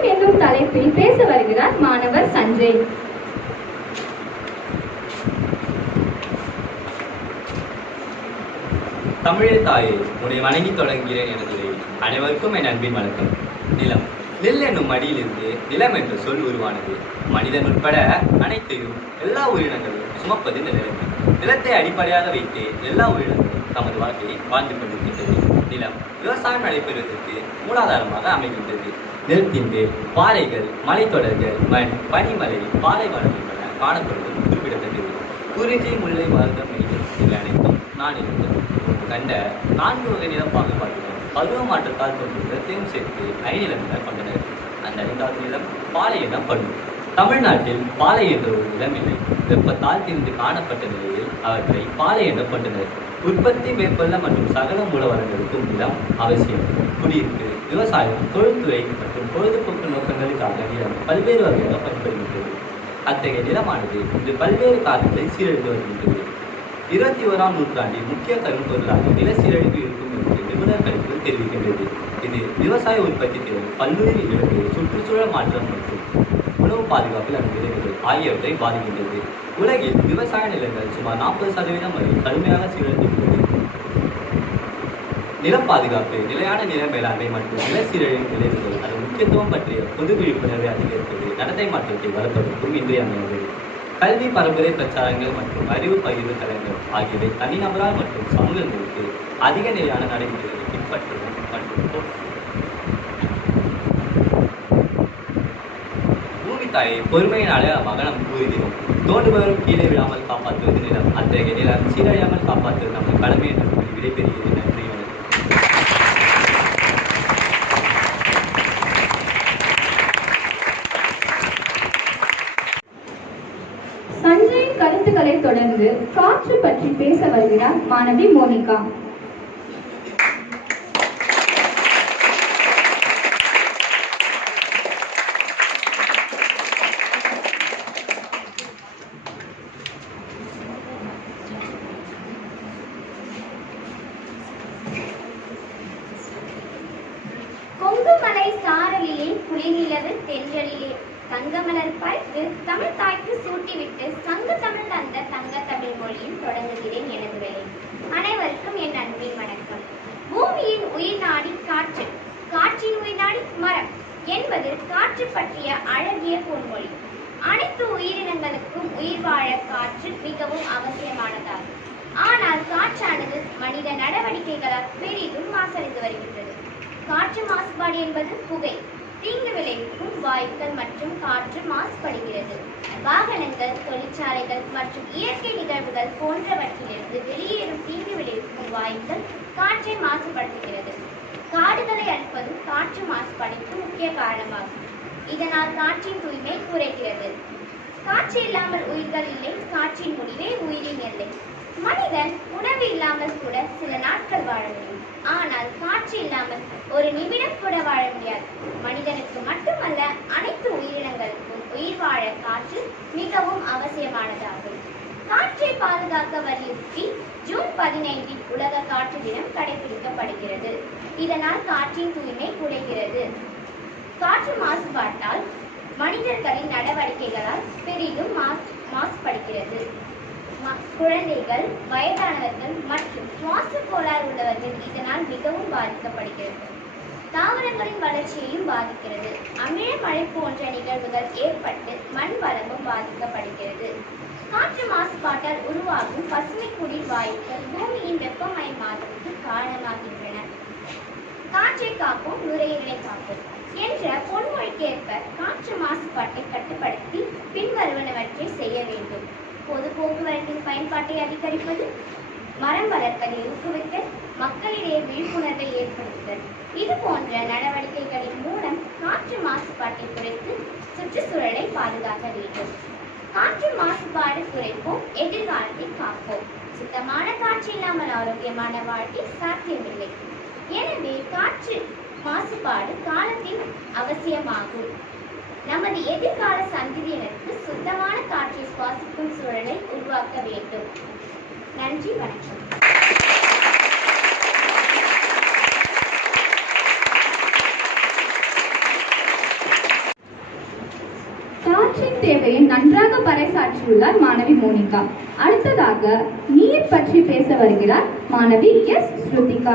நிலம் என்னும் தலைப்பில் பேச வருகிறார் மாணவர் சஞ்சய். தமிழே தாயே, உன்னை வணங்கி தொடங்குகிறேன் எனது. அனைவருக்கும் என் அன்பின் வணக்கம். நிலம். நெல் என்னும் மடியிலிருந்து நிலம் என்ற சொல் உருவானது. மனிதன் உட்பட அனைத்தையும் எல்லா உயிரினங்களும் சுமப்பது நிலம். நிலத்தை அடிப்படையாக வைத்து எல்லா உயிரினங்களும் தமது வாழ்க்கையை வாழ்ந்து கொண்டிருக்கின்றது. நிலம் விவசாயம் நடைபெறுவதற்கு மூலாதாரமாக அமைகின்றது. நிலத்தின் மேல் பாறைகள், மலைத்தொடர்கள், மண், பனிமலை, பாலைவனம் என்பன காணப்படுவது குறிப்பிடத்தக்கது. குறிஞ்சி, முல்லை, மருதம், நெய்தல் இவை அனைத்தும் நானிலங்கள் கண்ட 4 வகை நிலம் பாகுபாடுகள் பருவ மாற்றத்தால் தோன்றும் சேர்த்து 5 நிலங்கள் கொண்டனர். அந்த 5வது நிலம் பாலை எனப்படும். தமிழ்நாட்டில் பாலை என்ற ஒரு நிலம் இல்லை. வெப்பத்தால் திரிந்து காணப்பட்ட நிலையில் அவற்றை பாலை எனப்பட்டனர். உற்பத்தி மேற்கொள்ள மற்றும் சகல மூலவரங்களுக்கும் நிலம் அவசியம். குடியிருப்பு, விவசாயம், தொழில்துறை மற்றும் பொழுதுபோக்கு நோக்கங்களுக்காக நிலம் பல்வேறு வகையாக பயன்படுகின்றது. அத்தகைய நிலமானது இன்று பல்வேறு காரணங்களில் சீரழிந்து வருகின்றது. 21ஆம் நூற்றாண்டில் முக்கிய கரும்பொருளாக நில சீரழிவு இருக்கும் என்று நிபுணர் கணிப்பு தெரிவிக்கின்றது. இது விவசாய உற்பத்தி திறன், பல்வேறு இழப்பு, சுற்றுச்சூழல் மாற்றம் மற்றும் உணவு பாதுகாப்பில் அந்த விளைவுகள் ஆகியவற்றை பாதிக்கின்றது. உலகில் விவசாய நிலங்கள் சுமார் 40% வரை கடுமையாக சீரழிந்துள்ளது. நிலம் பாதுகாப்பு, நிலையான நில மேலாண்மை மற்றும் நில சீரழிவு விளைவுகள் அதன் முக்கியத்துவம் பற்றிய பொது விழிப்புணர்வை அதிகரிப்பது, நடத்தை மாற்றத்தை வளர்ப்பதற்கும் இன்றியமையாதது. கல்வி, பரம்பரை பிரச்சாரங்கள் மற்றும் அறிவு பகிர்வு தளங்கள் ஆகியவை தனிநபரால் மற்றும் சமூகங்களுக்கு அதிக நிலையான நடைமுறைகளை பின்பற்றுவது மற்றும் பூமி தாயை பொறுமையினாலே மகனம் கூறுகிறோம். தோண்டுபவரும் கீழே விழாமல் காப்பாற்றுவது நிலம். அத்தகைய நிலம் சீரழியாமல் காப்பாற்றுவது நமது கடமை என்று விடைபெறுகிறது. நன்றி. சஞ்சயின் கருத்துக்களை தொடர்ந்து காற்று பற்றி பேச வருகிறார் மாணவி மோனிகா. கொங்குமலை சாரலிலே குளிர்நிலவு தென்றலிலே தங்கமலர் பறித்து தமிழ் தாய்க்கு சூட்டிவிட்டு சங்க தமிழ் தந்த தங்க தமிழ் மொழியில் தொடங்குகிறேன் எனது வேலை. அனைவருக்கும் என் அன்பின் வணக்கம். பூமியின் உயிர் நாடி காற்று, காற்றின் உயிர் நாடி மரம் என்பது காற்று பற்றிய அழகிய பொன்மொழி. அனைத்து உயிரினங்களுக்கும் உயிர் வாழ காற்று மிகவும் அவசியமானதாகும். ஆனால் காற்றானது மனித நடவடிக்கைகளால் பெரிதும் மாசடைந்து வருகின்றது. காற்று மாசுபாடு என்பது புகை, தீங்கு விளைவிக்கும் வாயுக்கள் மற்றும் காற்று மாசுபடுகிறது. வாகனங்கள், தொழிற்சாலைகள் மற்றும் இயற்கை நிகழ்வுகள் போன்றவற்றிலிருந்து வெளியேறும் தீங்கு விளைவிக்கும் வாயுக்கள் காற்றை மாசுபடுத்துகிறது. காடுகளை அழிப்பதும் காற்று மாசுபாடுக்கு முக்கிய காரணமாகும். இதனால் காற்றின் தூய்மை குறைகிறது. காற்று இல்லாமல் உயிர்கள் இல்லை, காற்றின் முடிவே உயிரின் எல்லை. மனிதன் உணவு இல்லாமல் கூட சில நாட்கள் வாழ முடியும். ஆனால் காற்று இல்லாமல் ஒரு நிமிடம் கூட வாழ முடியாது. மனிதனுக்கு மட்டுமல்ல, அனைத்து உயிரினங்களுக்கும் உயிர் வாழ காற்று மிகவும் அவசியமானதாகும். காற்றை பாதுகாக்க வலியுறுத்தி ஜூன் 15 உலக காற்று தினம் கடைபிடிக்கப்படுகிறது. இதனால் காற்றின் தூய்மை குறைகிறது. காற்று மாசுபாட்டால் மனிதர்களின் நடவடிக்கைகளால் பெரிதும் மாசுபடுகிறது. குழந்தைகள், வயதானவர்கள் மற்றும் சுவாச கோளாறு உள்ளவர்கள் இதனால் மிகவும் பாதிக்கப்படுகிறது. தாவரங்களின் வளர்ச்சியையும் பாதிக்கிறது. அமில மழை போன்ற நிகழ்வுகள் ஏற்பட்டு மண் வளமும் பாதிக்கப்படுகிறது. காற்று மாசுபாட்டால் உருவாகும் பசுமை குடில் வாயுக்கள் பூமியின் வெப்பமயமாதலுக்கு காரணமாகின்றன. காற்றை காப்போம், நுரையீரலை காப்போம் என்ற பொன்மொழிக்கேற்ப காற்று மாசுபாட்டை கட்டுப்படுத்தி பின்வருவனவற்றை செய்ய வேண்டும். பொது போக்குவரத்தின் பயன்பாட்டை அதிகரிப்பது, மரம் வளர்ப்பதை ஊக்குவித்தல், மக்களிடையே விழிப்புணர்வை ஏற்படுத்துதல் இது போன்ற நடவடிக்கைகளின் மூலம் காற்று மாசுபாட்டை குறைத்து சுற்றுச்சூழலை பாதுகாக்க வேண்டும். காற்று மாசுபாடு குறைப்போம், எதிர்காலத்தை காப்போம். சுத்தமான காற்று இல்லாமல் ஆரோக்கியமான வாழ்க்கை சாத்தியமில்லை. எனவே காற்று மாசுபாடு காலத்தின் அவசியமாகும். நமது எதிர்கால சந்ததியினருக்கு சுத்தமான காற்றை சுவாசிக்கும் சூழலை உருவாக்க வேண்டும். நன்றி, வணக்கம். காற்றின் தேவையை நன்றாக பறைசாற்றியுள்ளார் மாணவி மோனிகா. அடுத்ததாக நீர் பற்றி பேச வருகிறார் மாணவி எஸ் ஸ்ருதிகா.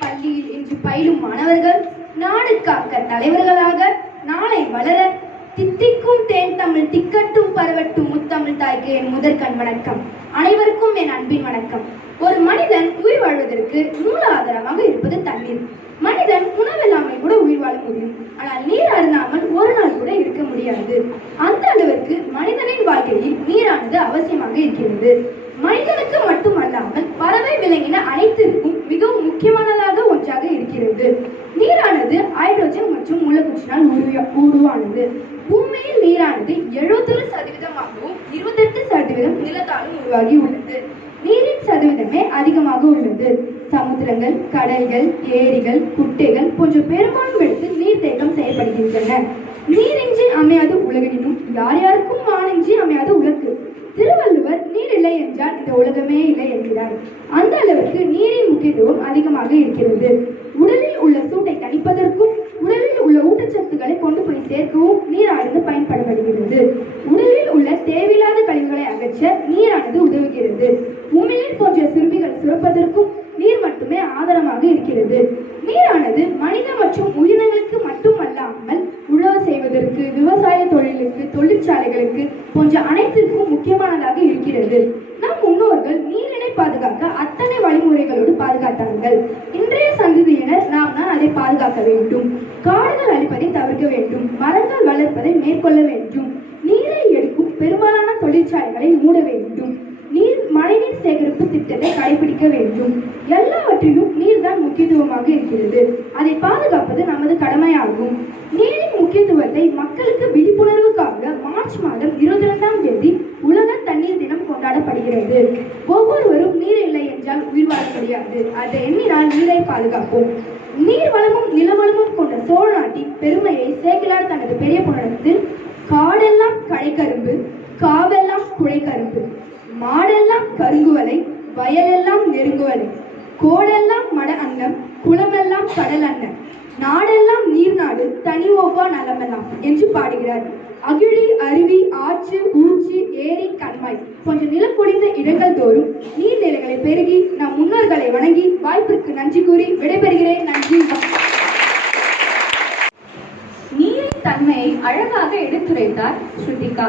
பள்ளியில் இன்று பயிலும் மாணவர்கள் நாடு காக்க தலைவர்களாக நாளை வளர தித்திக்கும் தேன் தமிழ் திக்கட்டும் பரவட்டும் முத்தமிழ் தாய்க்கு என் முதற்கண் வணக்கம். அனைவருக்கும் என் அன்பின் வணக்கம். ஒரு மனிதன் உயிர் வாழ்வதற்கு மூலாதாரமாக இருப்பது தண்ணீர். மனிதன் உணவில்லாமல் கூட உயிர் வாழ முடியும். ஆனால் நீர் அருந்தாமல் ஒரு நாள் கூட இருக்க முடியாது. அந்த அளவிற்கு மனிதனின் வாழ்க்கையில் நீரானது அவசியமாக இருக்கிறது. மனிதனுக்கு மட்டுமல்லாமல் பறவை விலங்கின அனைத்திற்கும் மிகவும் முக்கியமானதாக ஒன்றாக இருக்கிறது. நீரானது ஹைட்ரோஜன் மற்றும் மூலக்கூற்றினால் உருவானது. பூமியில் நீரானது 71% 28% நிலத்தாலும் உருவாகி உள்ளது. நீரின் சதவீதமே அதிகமாக உள்ளது. சமுத்திரங்கள், கடல்கள், ஏரிகள், குட்டைகள் போன்ற பெரும்பாலும் இடத்தில் நீர்த்தேக்கம் செய்யப்படுகின்றன. நீரின்றி அமையாது உலகினும் யார் யாருக்கும் வானின்றி அமையாது உலகு. திருவள்ளுவர் நீர் இல்லை என்றால் இந்த உலகமே இல்லை என்கிறார். அந்த அளவுக்கு நீரின் முக்கியத்துவம் அதிகமாக இருக்கிறது. உடலில் உள்ள சூட்டை தணிப்பதற்கும் உடலில் உள்ள ஊட்டச்சத்துக்களை கொண்டு போய் சேர்க்கவும் நீரானது பயன்படுகிறது. உடலில் உள்ள தேவையில்லாத கழிவுகளை அகற்ற நீரானது உதவுகிறது. உமிழ்நீர் போன்ற சுரப்பிகள் சுரப்பதற்கும் நீர் மட்டுமே ஆதாரமாக இருக்கிறது. நீரானது மனித மற்றும் உயிரினங்களுக்கு மட்டுமல்லாமல் உழவு செய்வதற்கு, விவசாய தொழிலுக்கு, தொழிற்சாலைகளுக்கு போன்ற அனைத்திற்கும் முக்கியமானதாக இருக்கிறது. நம் முன்னோர்கள் நீரினை பாதுகாக்க அத்தனை வழிமுறைகளோடு பாதுகாத்தார்கள். இன்றைய சந்ததியினர் நாம் தான் அதை பாதுகாக்க வேண்டும். காடுகள் அழிப்பதை தவிர்க்க வேண்டும். மரங்கள் வளர்ப்பதை மேற்கொள்ள வேண்டும். நீரை எடுக்கும் பெரும்பாலான தொழிற்சாலைகளை மூட வேண்டும். மழைநீர் சேகரிப்பு திட்டத்தை கடைபிடிக்க வேண்டும். எல்லாவற்றிலும் நீர்தான் முக்கியத்துவமாக இருக்கிறது. அதை பாதுகாப்பது நமது கடமையாகும். நீரின் முக்கியத்துவத்தை மக்களுக்கு விழிப்புணர்வுக்காக மார்ச் மாதம் 22ஆம் தேதி உலக தண்ணீர் தினம் கொண்டாடப்படுகிறது. ஒவ்வொருவரும் நீர் இல்லை என்றால் உயிர் வாழ முடியாது. அதை எண்ணினால் நீரை பாதுகாப்போம். நீர் வளமும் நிலவளமும் கொண்ட சோழ நாட்டின் பெருமையை சேக்கிழார் தனது பெரிய புராணத்தில் காடெல்லாம் கடைக்கரும்பு, காவெல்லாம் குழைக்கரும்பு, மாடெல்லாம் கருங்குவலை, வயலெல்லாம் நெருங்குவலை, கோடெல்லாம் மட அன்னம், குளமெல்லாம் கடல் அன்னம், நாடெல்லாம் நீர்நாடு, தனி ஒவ்வா நலமெல்லாம் என்று பாடுகிறார். அகிழி, அருவி, ஆற்று, ஊற்று, ஏரி, கண்மாய் போன்ற நிலப்பொழிந்த இடங்கள் தோறும் நீர்நிலைகளை பெருகி நம் முன்னோர்களை வணங்கி வாய்ப்பிற்கு நன்றி கூறி விடைபெறுகிறேன். நன்றி. நீரின் தன்மையை அழகாக எடுத்துரைத்தார் ஸ்ருதிகா.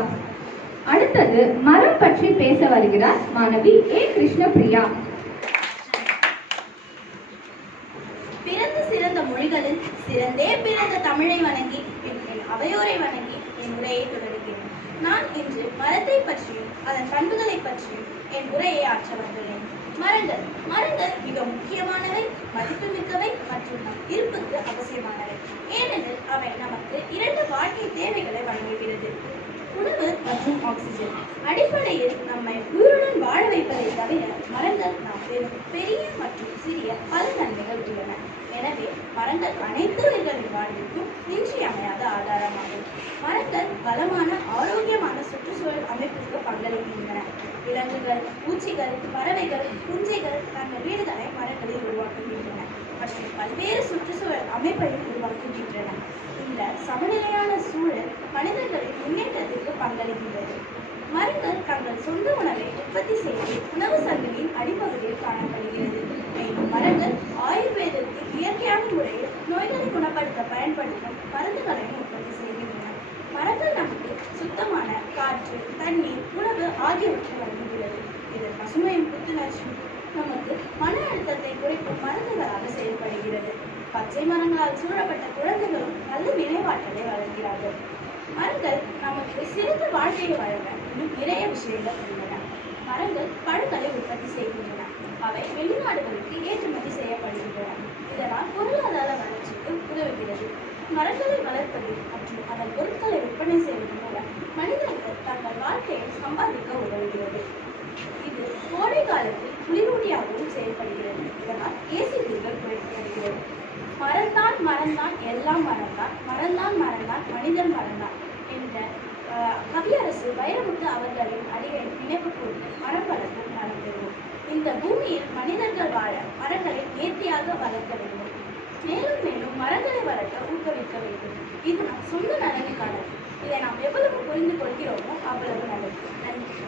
அடுத்தது மரம் பற்றி பேச வருகிறார் மாணவி ஏ கிருஷ்ணபிரியா. பிறந்து சிறந்த மொழிகளில் சிறந்தே பிறந்த தமிழை வணங்கி என் அவையோரை வணங்கி என் உரையை தொடர்கிறேன். நான் இன்று மரத்தை பற்றியும் அதன் பண்புகளை பற்றியும் என் உரையை ஆற்ற வந்துள்ளேன். மரங்கள் மரங்கள் மிக முக்கியமானவை, மதிப்புமிக்கவை மற்றும் நம் இருப்புக்கு அவசியமானவை. ஏனெனில் அவை நமக்கு 2 வாழ்க்கை தேவைகளை வழங்குகிறது: உணவு மற்றும் ஆக்சிஜன். அடிப்படையில் நம்மை உயிருடன் வாழ வைப்பதை தவிர மரங்கள் நாம் பெறும் பெரிய மற்றும் சிறிய பல நன்மைகள் உள்ளன. எனவே மரங்கள் அனைத்து உயிர்களின் வாழ்விற்கும் இன்றியமையாத ஆதாரமாகும். மரங்கள் வளமான ஆரோக்கியமான சுற்றுச்சூழல் அமைப்புக்கு பங்களிக்கின்றன. விலங்குகள், பூச்சிகள், பறவைகள், குஞ்சைகள் தங்கள் வீடுகளை மரங்களில் உருவாக்குகின்றன மற்றும் பல்வேறு சுற்றுச்சூழல் அமைப்பையும் உருவாக்குகின்றன. இந்த சமநிலையான சூழல் மனிதர்களின் முன்னேற்றத்திற்கு பங்களிக்கின்றது. மரங்கள் தங்கள் சொந்த உணவை உற்பத்தி செய்து உணவு சங்கிலியின் அடிப்பகுதியில் காணப்படுகிறது. மேலும் மரங்கள் ஆயுர்வேதத்தில் இயற்கையான முறையில் நோய்களை குணப்படுத்த பயன்படுத்தும் மருந்துகளையும் உற்பத்தி செய்கின்றன. மரங்கள் நமக்கு சுத்தமான காற்று, தண்ணீர், உணவு ஆகியவற்றை வழங்குகிறது. இது பசுமையும் புத்துணர்ச்சியும் நமக்கு மன அழுத்தத்தை குறைக்கும் மருந்துகளாக செயல்படுகிறது. பச்சை மரங்களால் சூழப்பட்ட குழந்தைகளும் நல்ல நினைவாற்றலை வழங்குகிறார்கள். மரங்கள் நமக்கு சிறந்த வாழ்க்கையை வழங்க இன்னும் நிறைய விஷயங்கள் உள்ளன. மரங்கள் பழங்களை உற்பத்தி செய்கின்றன. அவை வெளிநாடுகளுக்கு ஏற்றுமதி செய்யப்படுகின்றன. இதனால் பொருளாதார வளர்ச்சிக்கு உதவுகிறது. மரங்களை வளர்ப்பது மற்றும் அதன் பொருட்களை விற்பனை செய்வதன் மூலம் மனிதர்கள் தங்கள் வாழ்க்கையை சம்பாதிக்க உதவுகிறது. இது கோடை காலத்தில் குளிரூட்டியாகவும் செயல்படுகிறது. இதனால் ஏசி பில்கள் குறைக்கப்படுகிறது. மரம்தான் மரம்தான் எல்லாம் மரம்தான், மரம்தான் மரம்தான் மனிதன் மரம்தான் என்ற கவியரசு வைரமுத்து அவர்களின் அடியை நினைவு கூர்ந்து மரம் வளர்த்து மரம் பெறுவோம். இந்த பூமியில் மனிதர்கள் வாழ மரங்களை நேர்த்தியாக வளர்க்க வேண்டும். மேலும் மேலும் மரங்களை வளர்க்க ஊக்குவிக்க வேண்டும். இது நம் சொந்த நலனுக்கானது. இதை நாம் எவ்வளவு புரிந்து கொள்கிறோமோ அவ்வளவு நல்லது. நன்றி.